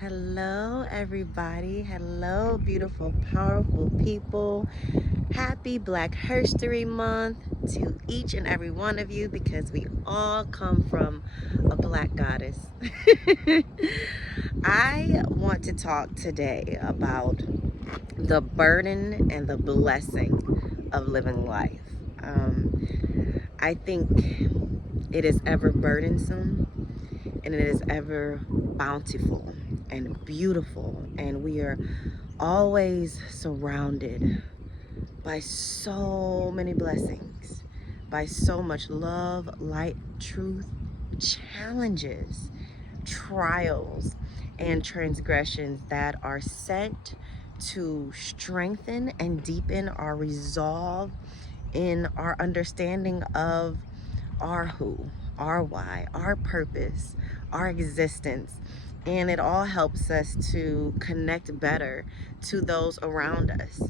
Hello, everybody. Hello, beautiful, powerful people. Happy Black History Month to each and every one of you because we all come from a Black goddess. I want to talk today about the burden and the blessing of living life. I think it is ever burdensome and it is ever bountiful and beautiful, and we are always surrounded by so many blessings, by so much love, light, truth, challenges, trials, and transgressions that are sent to strengthen and deepen our resolve in our understanding of our who, our why, our purpose, our existence. And it all helps us to connect better to those around us.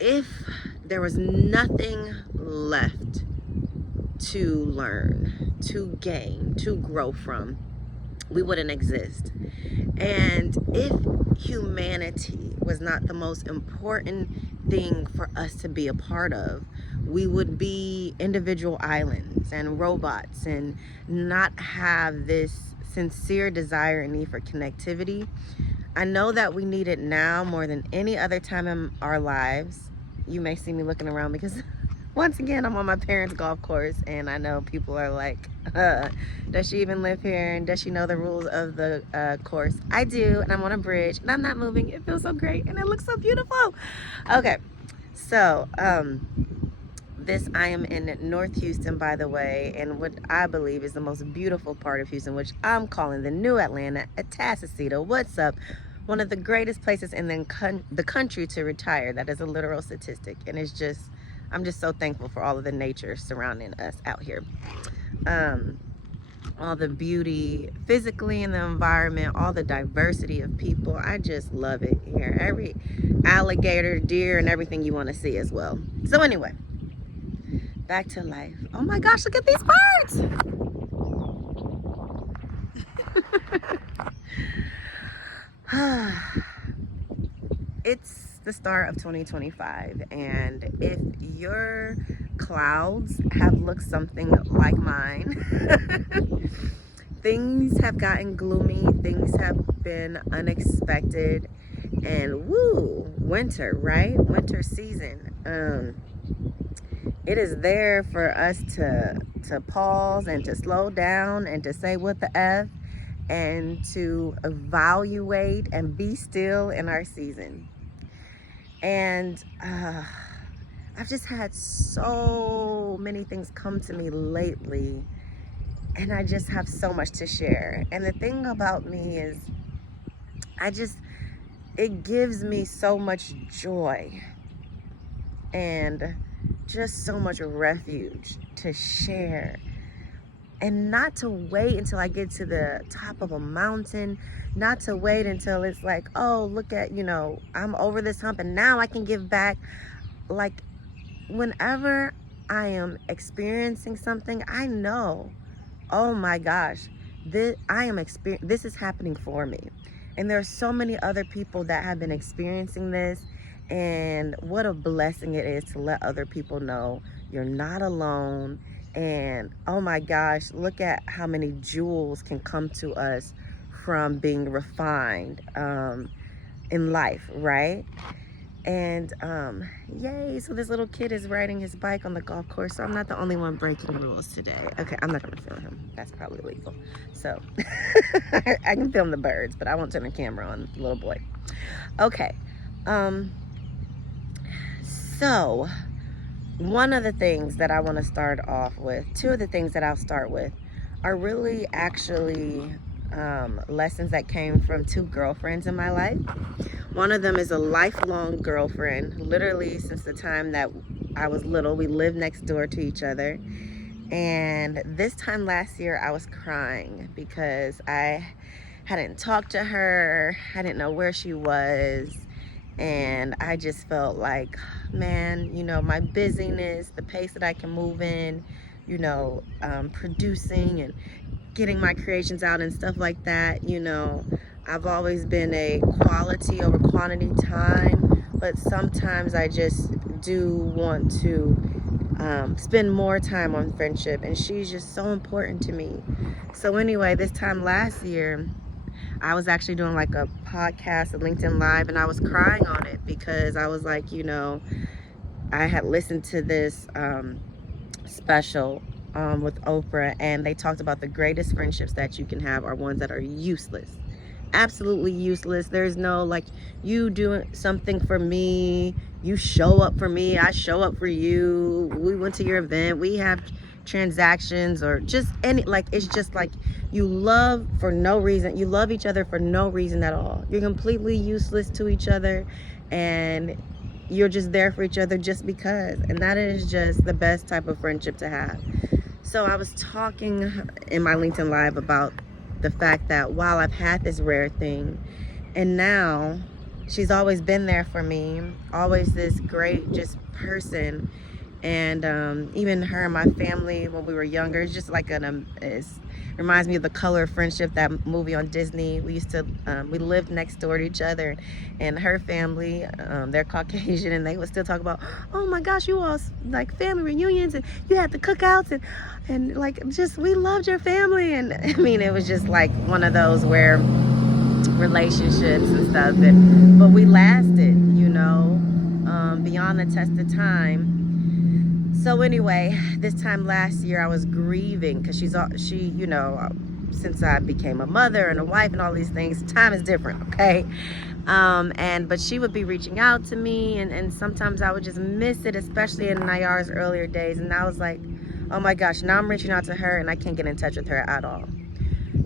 If there was nothing left to learn, to gain, to grow from, we wouldn't exist. And if humanity was not the most important thing for us to be a part of, we would be individual islands and robots and not have this sincere desire and need for connectivity. I know that we need it now more than any other time in our lives. You may see me looking around because once again, I'm on my parents' golf course, and I know people are like, does she even live here? And does she know the rules of the course? I do, and I'm on a bridge, and I'm not moving. It feels so great, and it looks so beautiful. Okay, so I am in North Houston, by the way, and what I believe is the most beautiful part of Houston, which I'm calling the New Atlanta, Atascocita. What's up? One of the greatest places in the country to retire. That is a literal statistic, and I'm just so thankful for all of the nature surrounding us out here. All the beauty physically in the environment, all the diversity of people. I just love it here. Every alligator, deer, and everything you want to see as well. So anyway, back to life. Oh my gosh, look at these birds. It's the start of 2025, and if your clouds have looked something like mine, things have gotten gloomy, things have been unexpected, and woo, winter, right? Winter season. It is there for us to pause and to slow down and to say what the F and to evaluate and be still in our season. And I've just had so many things come to me lately, and I just have so much to share. And the thing about me is it gives me so much joy and just so much refuge to share, and not to wait until I get to the top of a mountain, not to wait until it's like, oh, look at, I'm over this hump and now I can give back. Like, whenever I am experiencing something, I know, oh my gosh, this is happening for me. And there are so many other people that have been experiencing this, and what a blessing it is to let other people know you're not alone. And oh my gosh, look at how many jewels can come to us from being refined in life, right? And yay, so this little kid is riding his bike on the golf course, so I'm not the only one breaking rules today. Okay, I'm not gonna film him, that's probably illegal. So I can film the birds, but I won't turn the camera on the little boy. Okay, so one of the things that I want to start off with, two of the things that I'll start with, are really actually lessons that came from two girlfriends in my life. One of them is a lifelong girlfriend, literally since the time that I was little. We lived next door to each other. And this time last year, I was crying because I hadn't talked to her. I didn't know where she was. And I just felt like, man, my busyness, the pace that I can move in, producing and getting my creations out and stuff like that, I've always been a quality over quantity time, but sometimes I just do want to spend more time on friendship, and she's just so important to me. So anyway, this time last year, I was actually doing like a podcast, a LinkedIn Live, and I was crying on it because I was like, I had listened to this special with Oprah, and they talked about the greatest friendships that you can have are ones that are useless. Absolutely useless. There's no like you doing something for me, you show up for me, I show up for you, we went to your event, we have transactions, or just any, like, it's just like you love for no reason, you love each other for no reason at all. You're completely useless to each other, and you're just there for each other just because. And that is just the best type of friendship to have. So I was talking in my LinkedIn Live about the fact that while I've had this rare thing, and now she's always been there for me, always this great just person. And even her and my family when we were younger, it's just like it reminds me of The Color of Friendship, that movie on Disney. We lived next door to each other, and her family, they're Caucasian, and they would still talk about, oh my gosh, you all like family reunions, and you had the cookouts, and like, just, we loved your family. And I mean, it was just like one of those where relationships and stuff, but we lasted, beyond the test of time. So anyway, this time last year I was grieving because since I became a mother and a wife and all these things, time is different, okay? But she would be reaching out to me, and sometimes I would just miss it, especially in Nayar's earlier days. And I was like, oh my gosh, now I'm reaching out to her and I can't get in touch with her at all.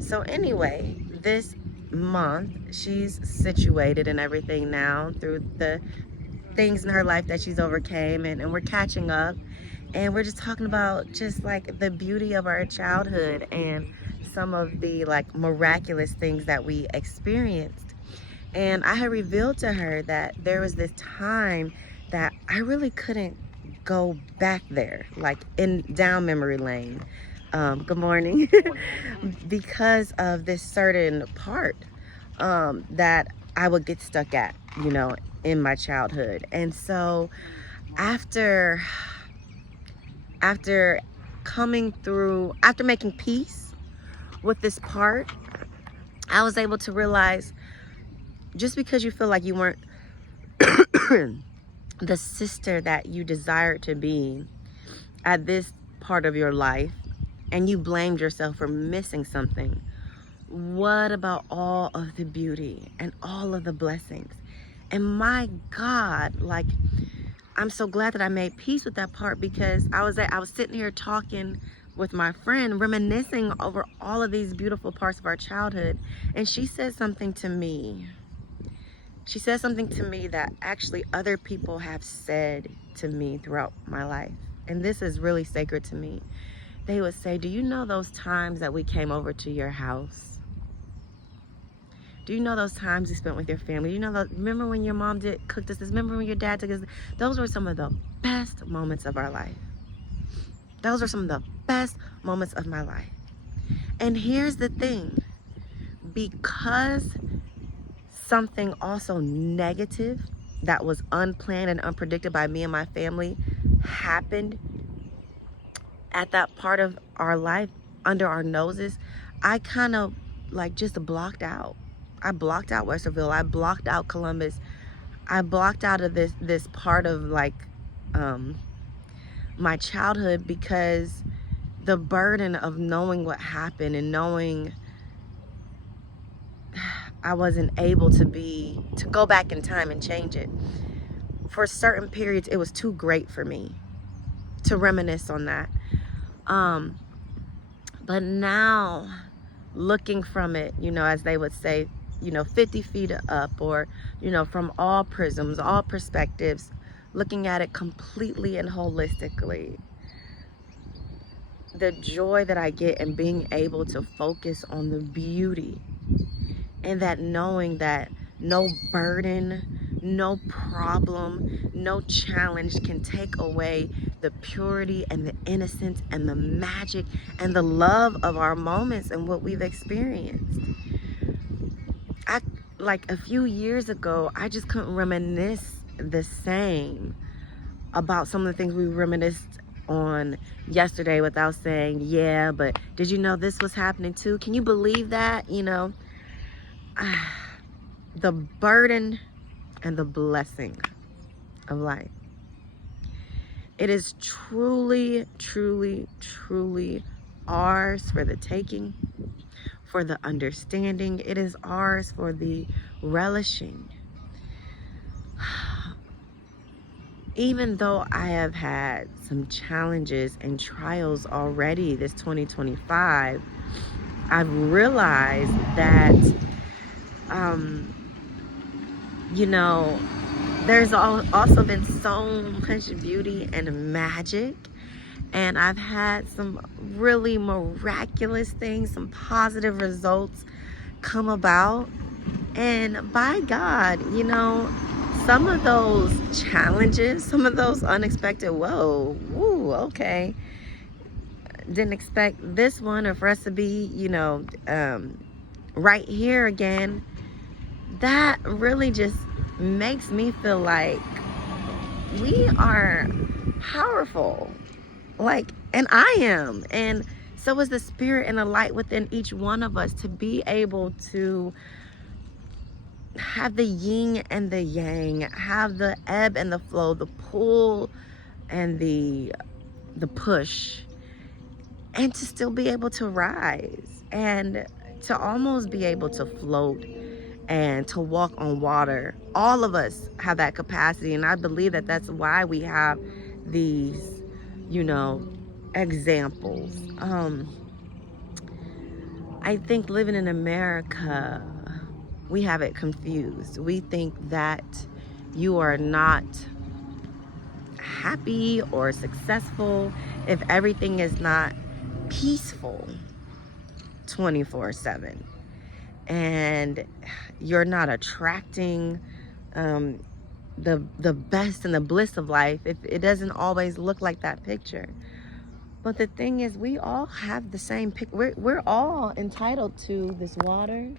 So anyway, this month she's situated and everything now through the things in her life that she's overcame, and we're catching up, and we're just talking about just like the beauty of our childhood and some of the like miraculous things that we experienced. And I had revealed to her that there was this time that I really couldn't go back there, like down memory lane. Good morning. Because of this certain part that I would get stuck at, in my childhood. And so after making peace with this part, I was able to realize, just because you feel like you weren't the sister that you desired to be at this part of your life, and you blamed yourself for missing something, what about all of the beauty and all of the blessings? And my God, like, I'm so glad that I made peace with that part, because I was sitting here talking with my friend, reminiscing over all of these beautiful parts of our childhood, and she said something to me. She said something to me that actually other people have said to me throughout my life, and this is really sacred to me. They would say, do you know those times that we came over to your house? Do you know those times you spent with your family? Remember when your mom cooked us this? Remember when your dad took us? Those were some of the best moments of our life. Those were some of the best moments of my life. And here's the thing. Because something also negative that was unplanned and unpredicted by me and my family happened at that part of our life under our noses, I kind of like just blocked out. I blocked out Westerville. I blocked out Columbus. I blocked out of this part of like my childhood, because the burden of knowing what happened and knowing I wasn't able to go back in time and change it. For certain periods, it was too great for me to reminisce on that. But now, looking from it, as they would say, 50 feet up, or, from all prisms, all perspectives, looking at it completely and holistically, the joy that I get in being able to focus on the beauty, and that knowing that no burden, no problem, no challenge can take away the purity and the innocence and the magic and the love of our moments and what we've experienced. I like a few years ago, I just couldn't reminisce the same about some of the things we reminisced on yesterday without saying, yeah, but did you know this was happening too? Can you believe that? The burden and the blessing of life. It is truly, truly, truly ours for the taking, for the understanding. It is ours for the relishing. Even though I have had some challenges and trials already this 2025, I've realized that, you know, there's also been so much beauty and magic. And I've had some really miraculous things, some positive results come about. And by God, some of those challenges, some of those unexpected, whoa, woo, okay. Didn't expect this one, or for us to be, right here again. That really just makes me feel like we are powerful. And I am. And so is the spirit and the light within each one of us, to be able to have the yin and the yang, have the ebb and the flow, the pull and the push, and to still be able to rise and to almost be able to float and to walk on water. All of us have that capacity, and I believe that that's why we have these, examples. I think living in America, we have it confused. We think that you are not happy or successful if everything is not peaceful 24/7, and you're not attracting the best and the bliss of life if it doesn't always look like that picture. But the thing is, we all have the same we're all entitled to this water,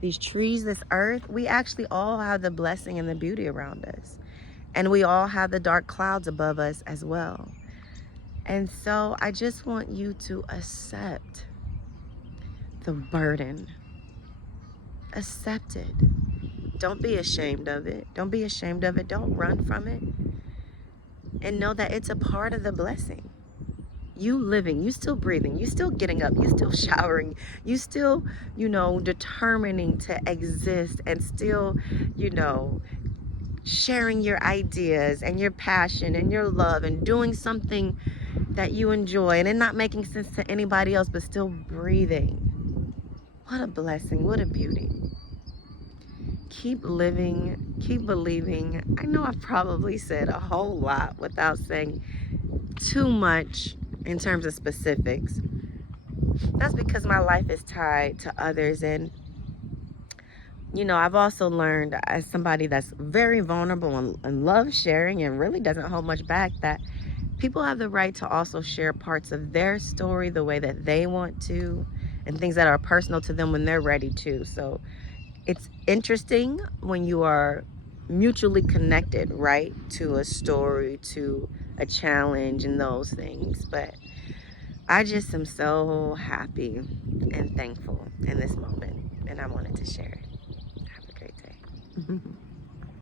these trees, this earth. We actually all have the blessing and the beauty around us, and we all have the dark clouds above us as well. And so I just want you to accept the burden. Accept it. Don't be ashamed of it. Don't be ashamed of it. Don't run from it. And know that it's a part of the blessing. You living, you still breathing, you still getting up, you still showering, you still, determining to exist, and still, sharing your ideas and your passion and your love, and doing something that you enjoy, and it not making sense to anybody else, but still breathing. What a blessing, what a beauty. Keep living, keep believing. I know I've probably said a whole lot without saying too much in terms of specifics. That's because my life is tied to others. And I've also learned, as somebody that's very vulnerable and loves sharing and really doesn't hold much back, that people have the right to also share parts of their story the way that they want to, and things that are personal to them when they're ready to. So it's interesting when you are mutually connected, right, to a story, to a challenge, and those things. But I just am so happy and thankful in this moment, and I wanted to share it. Have a great day.